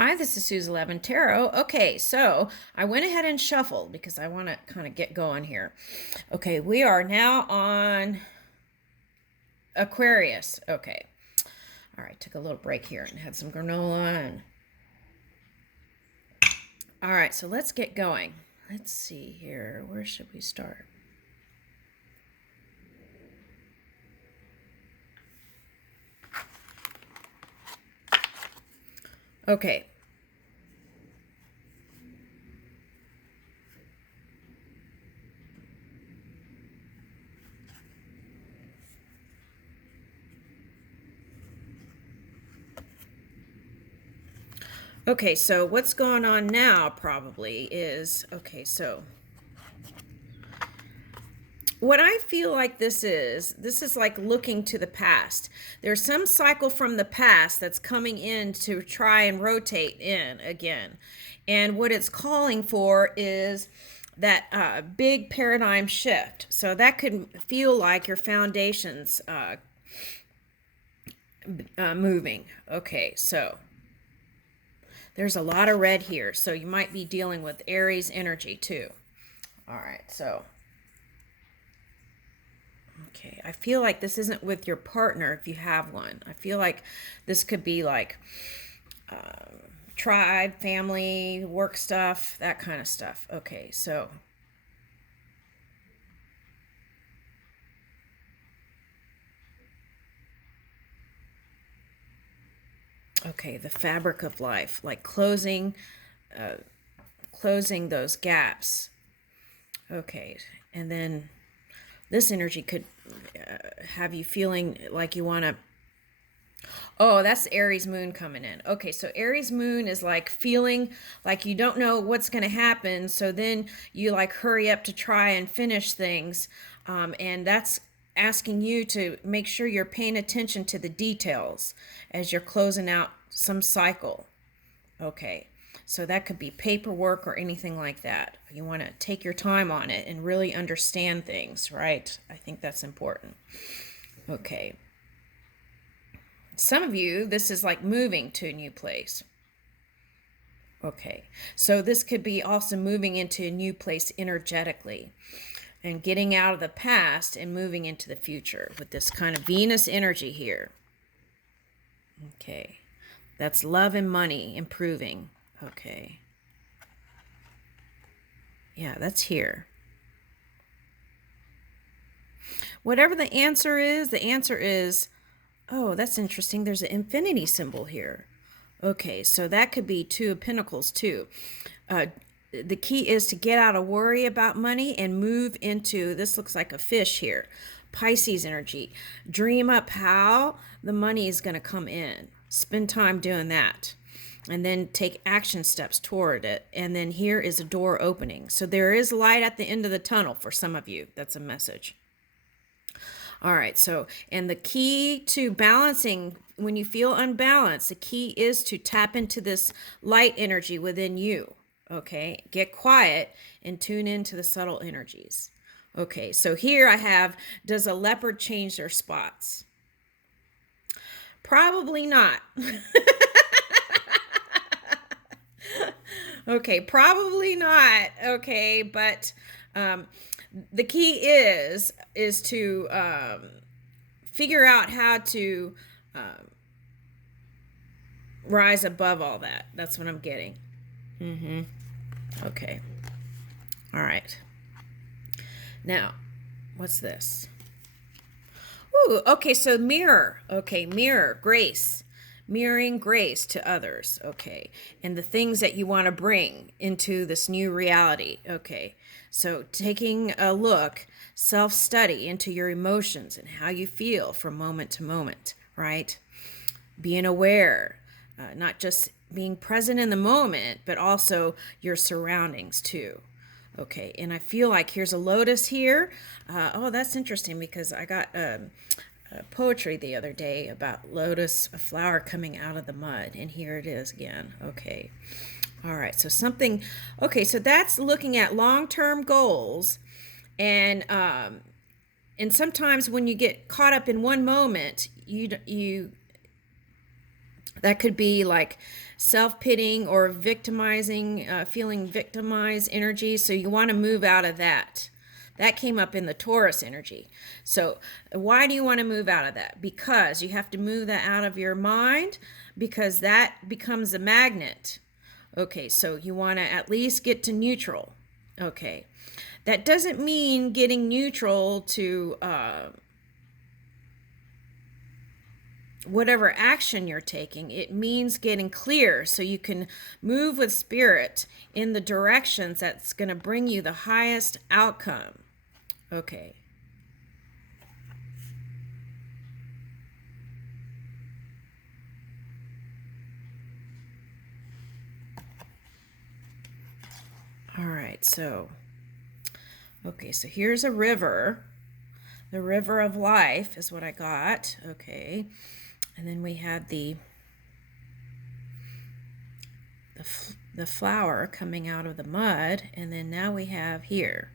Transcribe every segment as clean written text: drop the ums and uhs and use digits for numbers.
Hi, this is Suze 11 Tarot. Okay, so I went ahead and shuffled because I want to kind of get going here. Okay, we are now on Aquarius. Okay. All right, took a little break here and had some granola. All right, so let's get going. Let's see here. Where should we start? Okay. Okay, so what's going on now probably is, okay, so what I feel like this is like looking to the past. There's some cycle from the past that's coming in to try and rotate in again. And what it's calling for is that big paradigm shift. So that could feel like your foundations moving. Okay, so there's a lot of red here. So you might be dealing with Aries energy too. All right, so okay, I feel like this isn't with your partner if you have one. I feel like this could be like tribe, family, work stuff, that kind of stuff. Okay, so okay, the fabric of life, like closing those gaps. Okay, and then this energy could have you feeling like you want to. Oh, that's Aries moon coming in. Okay, so Aries moon is like feeling like you don't know what's going to happen. So then you like hurry up to try and finish things. And that's asking you to make sure you're paying attention to the details as you're closing out some cycle. Okay, so that could be paperwork or anything like that. You want to take your time on it and really understand things, right? I think that's important. Okay. Some of you, this is like moving to a new place. Okay, so this could be also moving into a new place energetically and getting out of the past and moving into the future with this kind of Venus energy here. Okay, that's love and money improving. Okay. Yeah, that's here. Whatever the answer is, oh, that's interesting. There's an infinity symbol here. Okay, so that could be Two of Pentacles too. The key is to get out of worry about money and move into, this looks like a fish here, Pisces energy. Dream up how the money is going to come in. Spend time doing that. And then take action steps toward it. And then here is a door opening. So there is light at the end of the tunnel for some of you. That's a message. All right, so, and the key to balancing, when you feel unbalanced, the key is to tap into this light energy within you. Okay, get quiet and tune into the subtle energies. Okay, so here I have, does a leopard change their spots? Probably not. Okay, probably not. Okay, but the key is to figure out how to rise above all that. That's what I'm getting. Okay. All right. Now, what's this? Ooh, okay, so mirror. Okay, mirror, grace. Mirroring grace to others. Okay. And the things that you want to bring into this new reality. Okay. So taking a look, self-study into your emotions and how you feel from moment to moment, right? Being aware, not just being present in the moment, but also your surroundings too. Okay, and I feel like here's a lotus here. Oh, that's interesting because I got poetry the other day about lotus, a flower coming out of the mud, and here it is again. Okay, all right, so something, okay, so that's looking at long-term goals, and sometimes when you get caught up in one moment, you That could be like self-pitying or victimizing, feeling victimized energy. So you want to move out of that. That came up in the Taurus energy. So why do you want to move out of that? Because you have to move that out of your mind, because that becomes a magnet. Okay, so you want to at least get to neutral. Okay. That doesn't mean getting neutral to whatever action you're taking. It means getting clear so you can move with spirit in the directions that's going to bring you the highest outcome. Okay. All right, so here's a river. The river of life is what I got. Okay. And then we had the flower coming out of the mud, and then now we have here.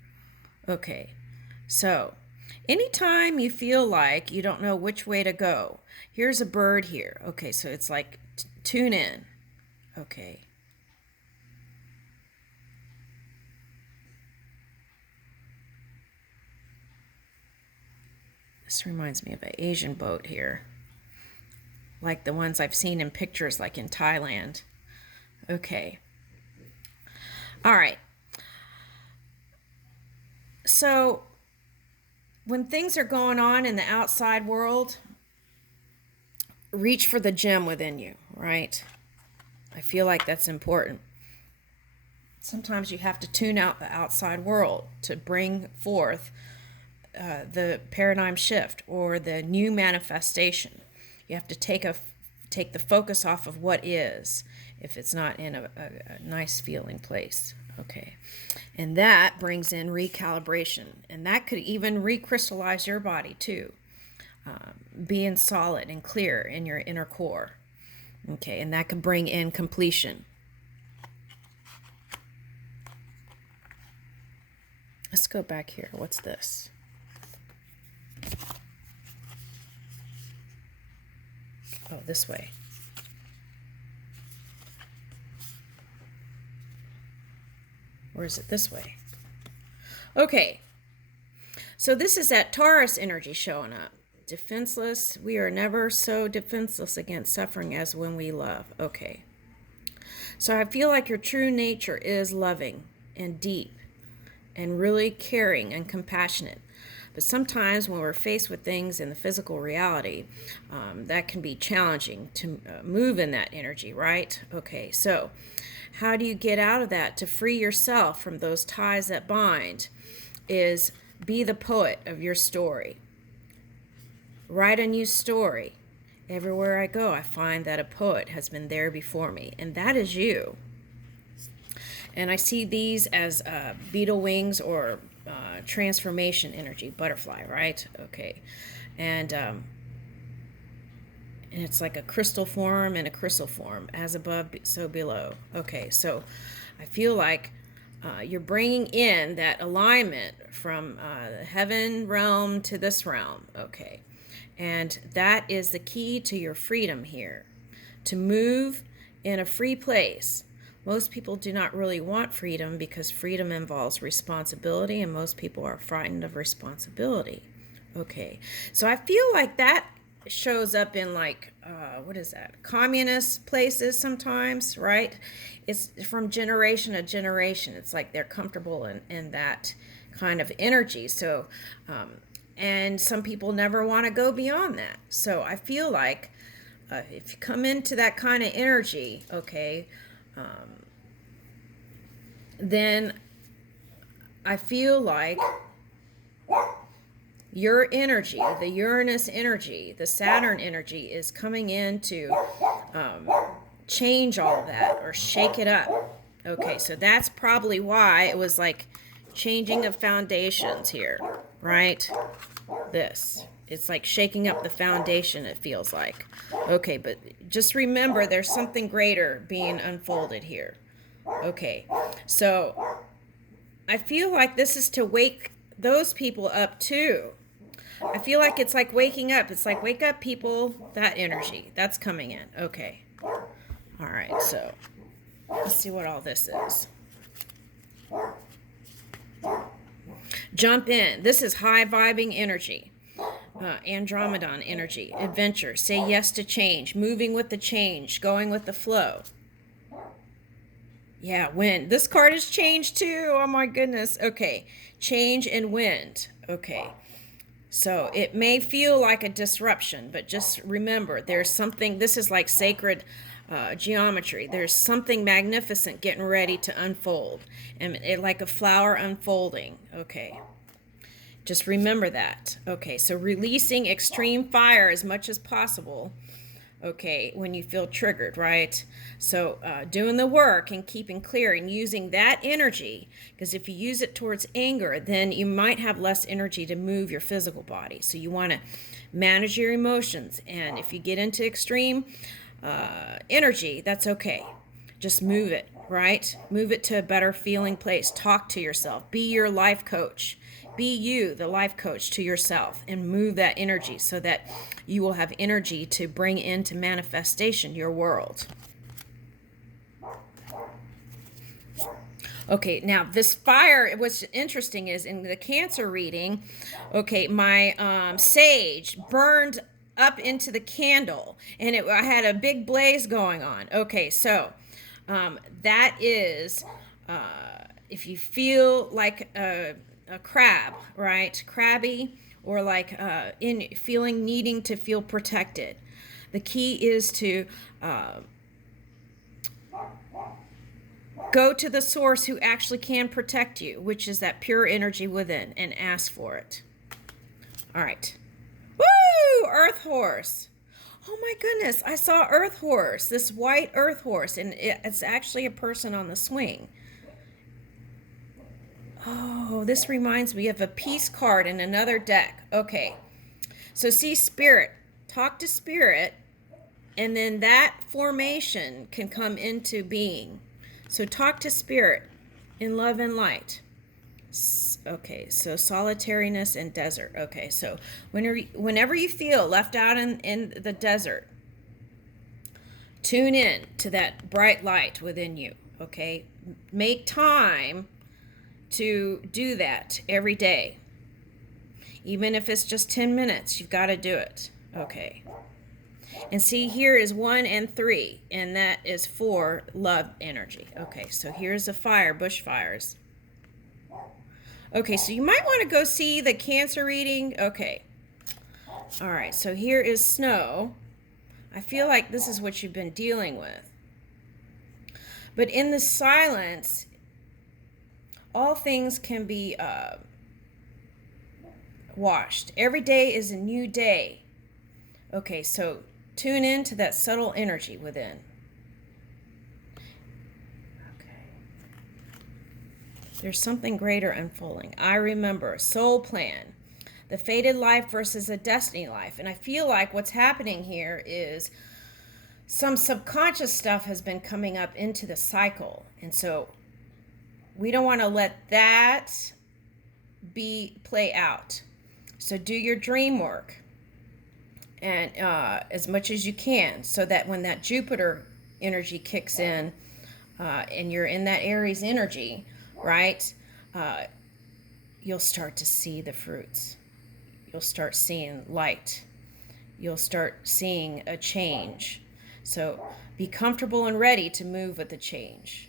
Okay. So, anytime you feel like you don't know which way to go, here's a bird here. Okay, so it's like tune in. Okay. This reminds me of an Asian boat here, like the ones I've seen in pictures, like in Thailand. Okay. All right. So when things are going on in the outside world, reach for the gem within you, right? I feel like that's important. Sometimes you have to tune out the outside world to bring forth the paradigm shift or the new manifestation. You have to take the focus off of what is, if it's not in a nice feeling place. Okay. And that brings in recalibration, and that could even recrystallize your body too, being solid and clear in your inner core. Okay. And that could bring in completion. Let's go back here. What's this? Oh, this way. Or is it this way? Okay. So this is that Taurus energy showing up. Defenseless. We are never so defenseless against suffering as when we love. Okay. So I feel like your true nature is loving and deep and really caring and compassionate. But sometimes when we're faced with things in the physical reality, that can be challenging to move in that energy, right? Okay, so how do you get out of that to free yourself from those ties that bind? Is be the poet of your story. Write a new story. Everywhere I go, I find that a poet has been there before me, and that is you. And I see these as beetle wings or transformation energy, butterfly, right? Okay. And it's like a crystal form and a crystal form, as above, so below. Okay, so I feel like you're bringing in that alignment from the heaven realm to this realm. Okay. And that is the key to your freedom here, to move in a free place. Most people do not really want freedom because freedom involves responsibility, and most people are frightened of responsibility. Okay, so I feel like that shows up in like, what is that? Communist places sometimes, right? It's from generation to generation. It's like they're comfortable in that kind of energy. So, and some people never want to go beyond that. So I feel like if you come into that kind of energy, okay, then I feel like your energy, the Uranus energy, the Saturn energy is coming in to change all of that or shake it up. Okay, so that's probably why it was like changing of foundations here, right? This. It's like shaking up the foundation, it feels like. Okay, but just remember there's something greater being unfolded here. Okay, so I feel like this is to wake those people up too. I feel like it's like waking up. It's like, wake up, people. That energy, that's coming in. Okay. All right, so let's see what all this is. Jump in. This is high vibing energy. Andromedon energy, adventure, say yes to change, moving with the change, going with the flow. Yeah, wind. This card is change too. Oh my goodness. Okay, change and wind. Okay, so it may feel like a disruption, but just remember there's something, this is like sacred geometry. There's something magnificent getting ready to unfold, and like a flower unfolding. Okay. Just remember that. Okay, so releasing extreme fire as much as possible, okay, when you feel triggered, right? So doing the work and keeping clear and using that energy, because if you use it towards anger, then you might have less energy to move your physical body. So you want to manage your emotions, and if you get into extreme energy, that's okay. Just move it, right? Move it to a better feeling place. Talk to yourself. Be your life coach. Be you, the life coach, to yourself, and move that energy so that you will have energy to bring into manifestation your world. Okay, now this fire, what's interesting is in the Cancer reading, okay, my sage burned up into the candle, and I had a big blaze going on. Okay, so that is, if you feel like a crab, right? Crabby, or like in feeling needing to feel protected. The key is to go to the source who actually can protect you, which is that pure energy within, and ask for it. All right. Woo! Earth horse. Oh my goodness, I saw Earth horse, this white Earth horse, and it's actually a person on the swing. Oh, this reminds me of a peace card in another deck. Okay, so see spirit, talk to spirit, and then that formation can come into being. So talk to spirit in love and light. Okay, so solitariness and desert. Okay, so whenever you feel left out in the desert, tune in to that bright light within you. Okay, make time to do that every day. Even if it's just 10 minutes, you've got to do it. Okay. And see, here is 1 and 3, and that is for love energy. Okay, so here's the fire, bushfires. Okay, so you might want to go see the Cancer reading. Okay. All right, so here is snow. I feel like this is what you've been dealing with. But in the silence, all things can be washed. Every day is a new day. Okay, so tune in to that subtle energy within. Okay. There's something greater unfolding. I remember soul plan, the fated life versus a destiny life. And I feel like what's happening here is some subconscious stuff has been coming up into the cycle. And so we don't want to let that play out. So do your dream work, and as much as you can, so that when that Jupiter energy kicks in, and you're in that Aries energy, right? You'll start to see the fruits. You'll start seeing light. You'll start seeing a change. So be comfortable and ready to move with the change.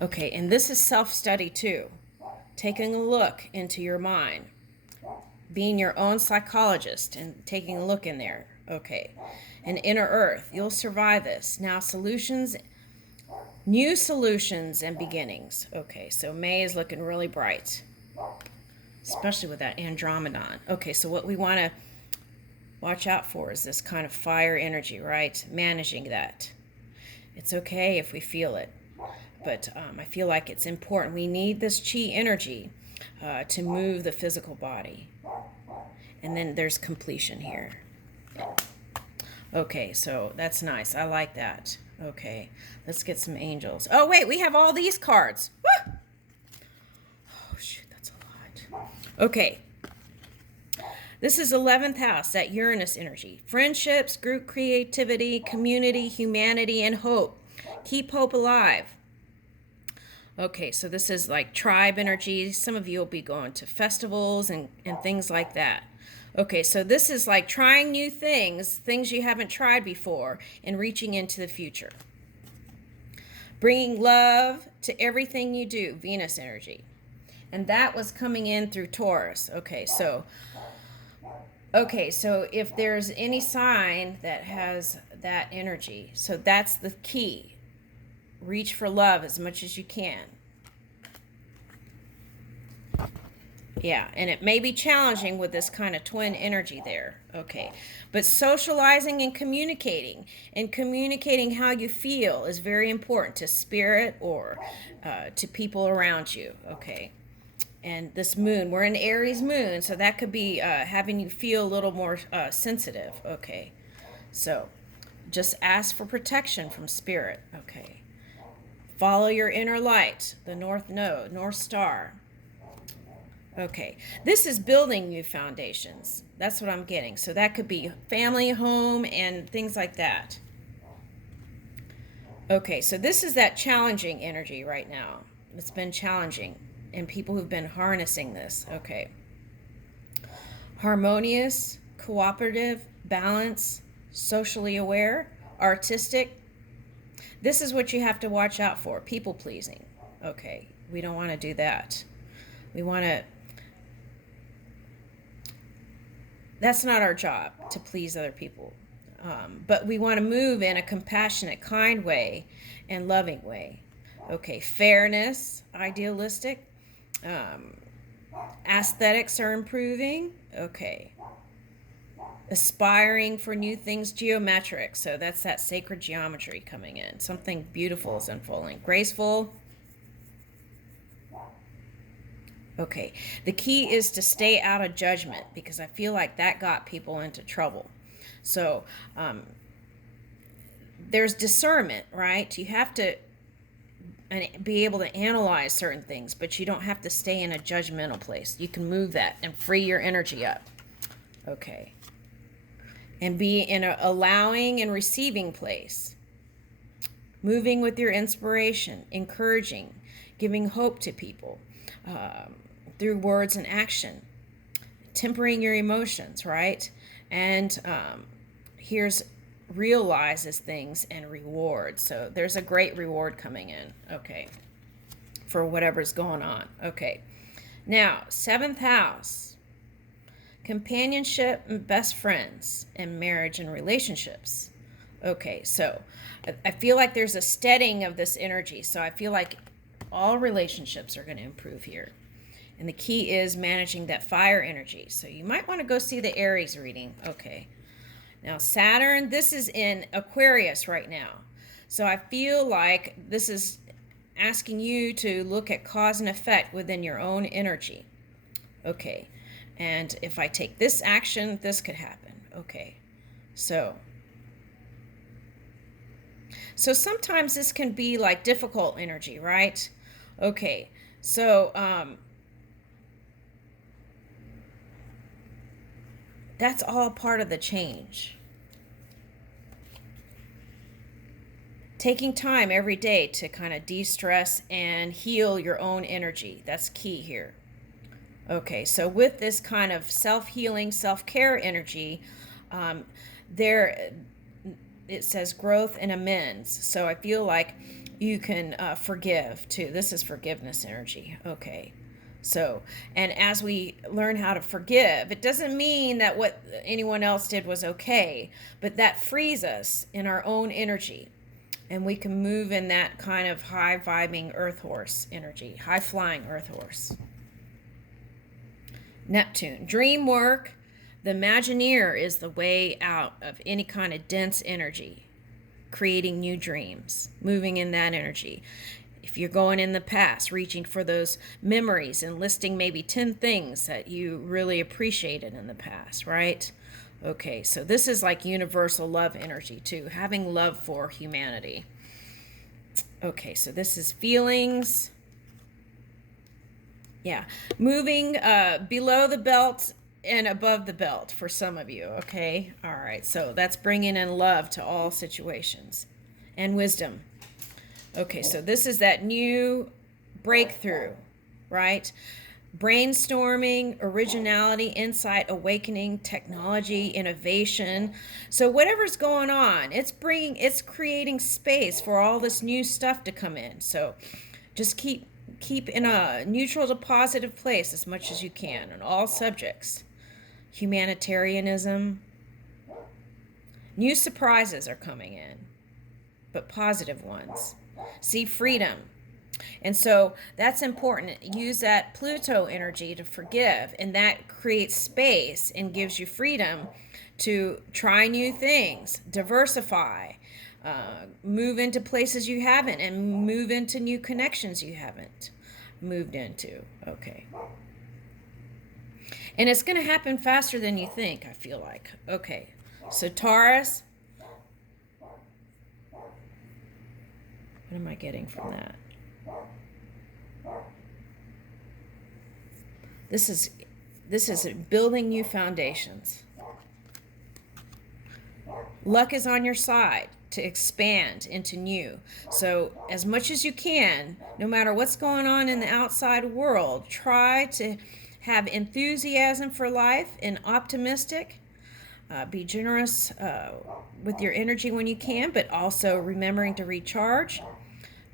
Okay, and this is self-study too. Taking a look into your mind. Being your own psychologist and taking a look in there. Okay, and inner earth, you'll survive this. Now solutions, new solutions and beginnings. Okay, so May is looking really bright, especially with that Andromedon. Okay, so what we want to watch out for is this kind of fire energy, right? Managing that. It's okay if we feel it. But I feel like it's important. We need this chi energy to move the physical body. And then there's completion here. Okay, so that's nice. I like that. Okay, let's get some angels. Oh, wait, we have all these cards. Woo! Oh, shoot, that's a lot. Okay. This is 11th house, that Uranus energy. Friendships, group creativity, community, humanity, and hope. Keep hope alive. Okay, so this is like tribe energy. Some of you will be going to festivals and things like that. Okay, so this is like trying new things you haven't tried before, and reaching into the future. Bringing love to everything you do, Venus energy. And that was coming in through Taurus. Okay, so if there's any sign that has that energy, so that's the key. Reach for love as much as you can. Yeah, and it may be challenging with this kind of twin energy there. Okay, but socializing and communicating how you feel is very important to spirit or to people around you. Okay, and this moon, we're in Aries moon, so that could be having you feel a little more sensitive. Okay, so just ask for protection from spirit. Okay, follow your inner light, the North Node, North Star. Okay, this is building new foundations. That's what I'm getting. So that could be family, home, and things like that. Okay, so this is that challenging energy right now. It's been challenging, and people who've been harnessing this. Okay. Harmonious, cooperative, balanced, socially aware, artistic. This is what you have to watch out for. People pleasing. Okay, we don't want to do that. We want to... That's not our job, to please other people. But we want to move in a compassionate, kind way and loving way. Okay, fairness, idealistic. Aesthetics are improving. Okay. Aspiring for new things, geometric. So that's that sacred geometry coming in. Something beautiful is unfolding. Graceful. Okay, the key is to stay out of judgment, because I feel like that got people into trouble. So there's discernment, right? You have to be able to analyze certain things, but you don't have to stay in a judgmental place. You can move that and free your energy up. Okay. And be in an allowing and receiving place. Moving with your inspiration, encouraging, giving hope to people. Through words and action, tempering your emotions, right? And here's realizes things and rewards. So there's a great reward coming in, okay, for whatever's going on. Okay, now 7th house, companionship and best friends, and marriage and relationships. Okay, so I feel like there's a steadying of this energy. So I feel like all relationships are going to improve here. And the key is managing that fire energy. So you might want to go see the Aries reading. Okay. Now Saturn, this is in Aquarius right now. So I feel like this is asking you to look at cause and effect within your own energy. Okay. And if I take this action, this could happen. Okay. So sometimes this can be like difficult energy, right? Okay. So that's all part of the change. Taking time every day to kind of de-stress and heal your own energy. That's key here. Okay, so with this kind of self-healing, self-care energy, it says growth and amends. So I feel like you can forgive too. This is forgiveness energy. Okay. So, and as we learn how to forgive, it doesn't mean that what anyone else did was okay, but that frees us in our own energy. And we can move in that kind of high-vibing earth horse energy, high-flying earth horse. Neptune, dream work. The Imagineer is the way out of any kind of dense energy, creating new dreams, moving in that energy. If you're going in the past, reaching for those memories and listing maybe 10 things that you really appreciated in the past, right? Okay, so this is like universal love energy too, having love for humanity. Okay, so this is feelings. Yeah, moving below the belt and above the belt for some of you, okay? All right, so that's bringing in love to all situations and wisdom. Okay, so this is that new breakthrough, right? Brainstorming, originality, insight, awakening, technology, innovation. So whatever's going on, it's creating space for all this new stuff to come in. So just keep in a neutral to positive place as much as you can on all subjects. Humanitarianism. New surprises are coming in, but positive ones. See, freedom. And so that's important. Use that Pluto energy to forgive, and that creates space and gives you freedom to try new things, diversify, move into places you haven't, and move into new connections you haven't moved into. Okay. And it's going to happen faster than you think, I feel like. Okay. So Taurus, what am I getting from that? This is building new foundations. Luck is on your side to expand into new. So as much as you can, no matter what's going on in the outside world, try to have enthusiasm for life and optimistic. Be generous with your energy when you can, but also remembering to recharge.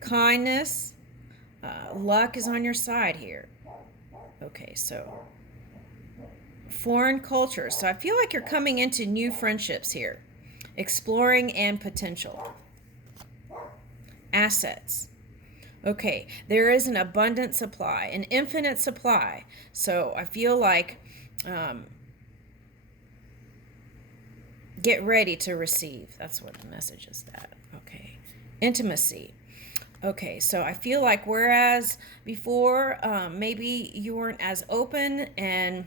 Kindness. Luck is on your side here. Okay, so foreign cultures. So I feel like you're coming into new friendships here. Exploring and potential. Assets. Okay, there is an abundant supply, an infinite supply. So I feel like get ready to receive. That's what the message is that. Okay. Intimacy. Okay, so I feel like whereas before maybe you weren't as open, and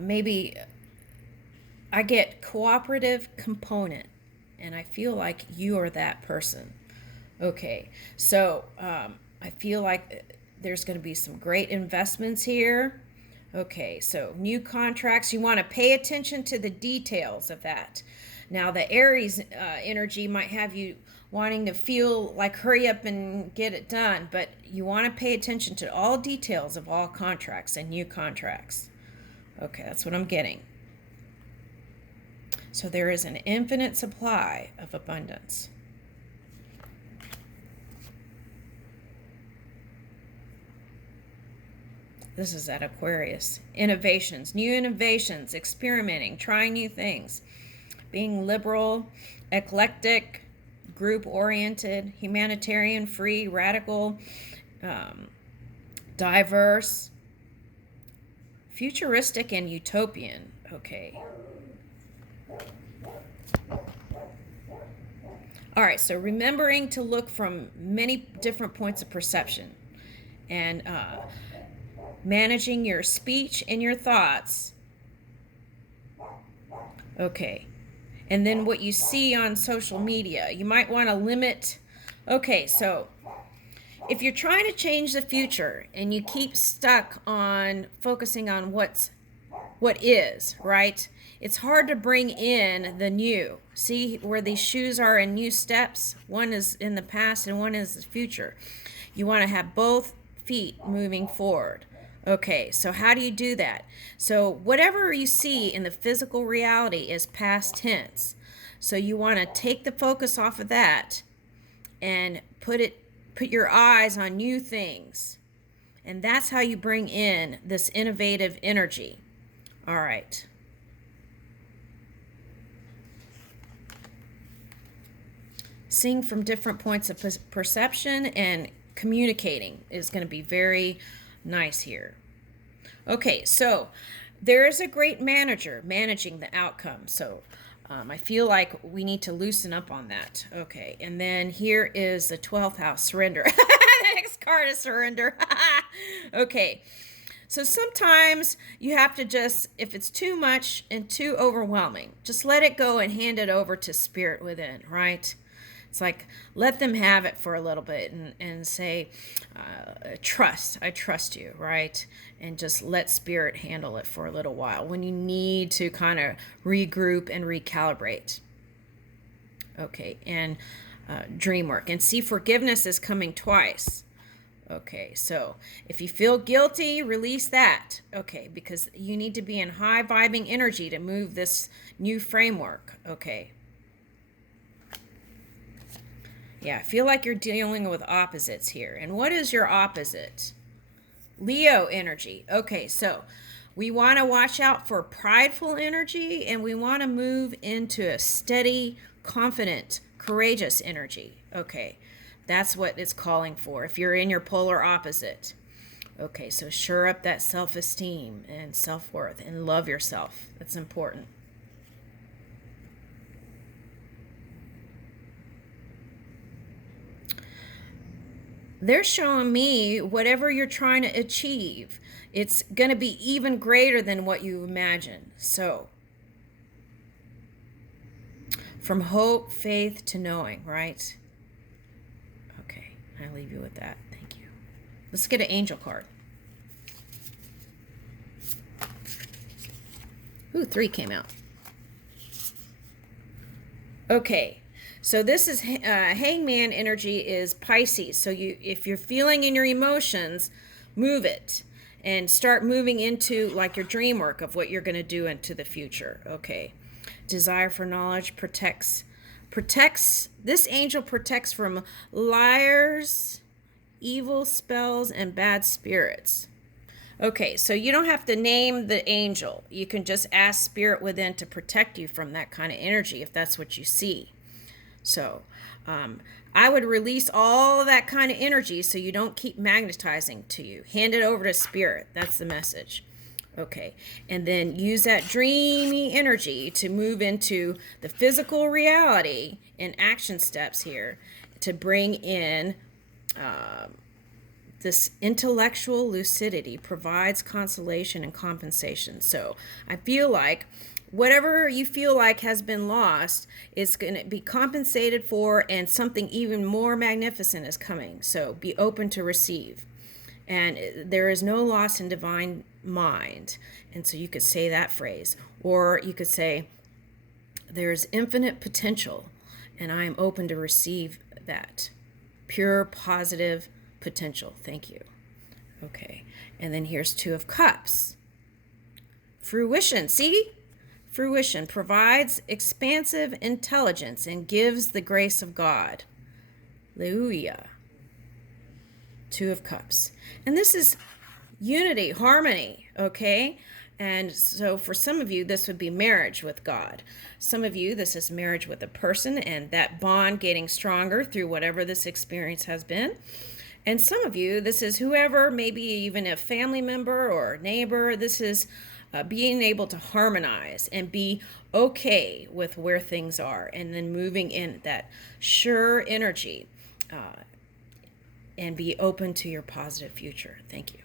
maybe I get cooperative component, and I feel like you are that person. Okay, so I feel like there's going to be some great investments here. Okay, so new contracts, you want to pay attention to the details of that. Now the Aries energy might have you wanting to feel like hurry up and get it done, but you want to pay attention to all details of all contracts and new contracts. Okay, that's what I'm getting. So there is an infinite supply of abundance. This is at Aquarius. Innovations, new innovations, experimenting, trying new things, being liberal, eclectic, group-oriented, humanitarian, free, radical, diverse, futuristic, and utopian. Okay. All right, so remembering to look from many different points of perception, and managing your speech and your thoughts. Okay. And then what you see on social media, you might want to limit. Okay, so if you're trying to change the future and you keep stuck on focusing on what is, right? It's hard to bring in the new. See where these shoes are in new steps? One is in the past and one is the future. You want to have both feet moving forward. Okay, so how do you do that? So whatever you see in the physical reality is past tense. So you want to take the focus off of that and put your eyes on new things. And that's how you bring in this innovative energy. All right. Seeing from different points of perception and communicating is going to be very nice here. Okay, so there is a great manager managing the outcome. So I feel like we need to loosen up on that. Okay, and then here is the 12th house, surrender. The next card is surrender. Okay, so sometimes you have to just, if it's too much and too overwhelming, just let it go and hand it over to spirit within, right? It's like, let them have it for a little bit and say, I trust you, right? And just let spirit handle it for a little while when you need to kind of regroup and recalibrate. Okay, and dream work. And see, forgiveness is coming twice. Okay, so if you feel guilty, release that. Okay, because you need to be in high vibing energy to move this new framework. Okay. Yeah, I feel like you're dealing with opposites here. And what is your opposite? Leo energy. Okay, so we want to watch out for prideful energy, and we want to move into a steady, confident, courageous energy. Okay, that's what it's calling for if you're in your polar opposite. Okay, so shore up that self-esteem and self-worth and love yourself. That's important. They're showing me whatever you're trying to achieve, it's going to be even greater than what you imagine. So, from hope, faith to knowing, right? Okay, I'll leave you with that. Thank you. Let's get an angel card. Ooh, 3 came out. Okay. So this is hangman energy is Pisces. So if you're feeling in your emotions, move it and start moving into like your dream work of what you're going to do into the future. Okay. Desire for knowledge protects. This angel protects from liars, evil spells, and bad spirits. Okay, so you don't have to name the angel. You can just ask spirit within to protect you from that kind of energy if that's what you see. So I would release all of that kind of energy so you don't keep magnetizing to you. Hand it over to spirit. That's the message. Okay. And then use that dreamy energy to move into the physical reality and action steps here to bring in this intellectual lucidity provides consolation and compensation. So I feel like whatever you feel like has been lost is going to be compensated for, and something even more magnificent is coming. So be open to receive. And there is no loss in divine mind. And so you could say that phrase. Or you could say, there's infinite potential, and I am open to receive that. Pure, positive potential. Thank you. Okay. And then here's 2 of Cups. Fruition. See? Fruition provides expansive intelligence and gives the grace of God. Hallelujah. 2 of Cups. And this is unity, harmony, okay? And so for some of you, this would be marriage with God. Some of you, this is marriage with a person and that bond getting stronger through whatever this experience has been. And some of you, this is whoever, maybe even a family member or neighbor, this is being able to harmonize and be okay with where things are, and then moving in that sure energy and be open to your positive future. Thank you.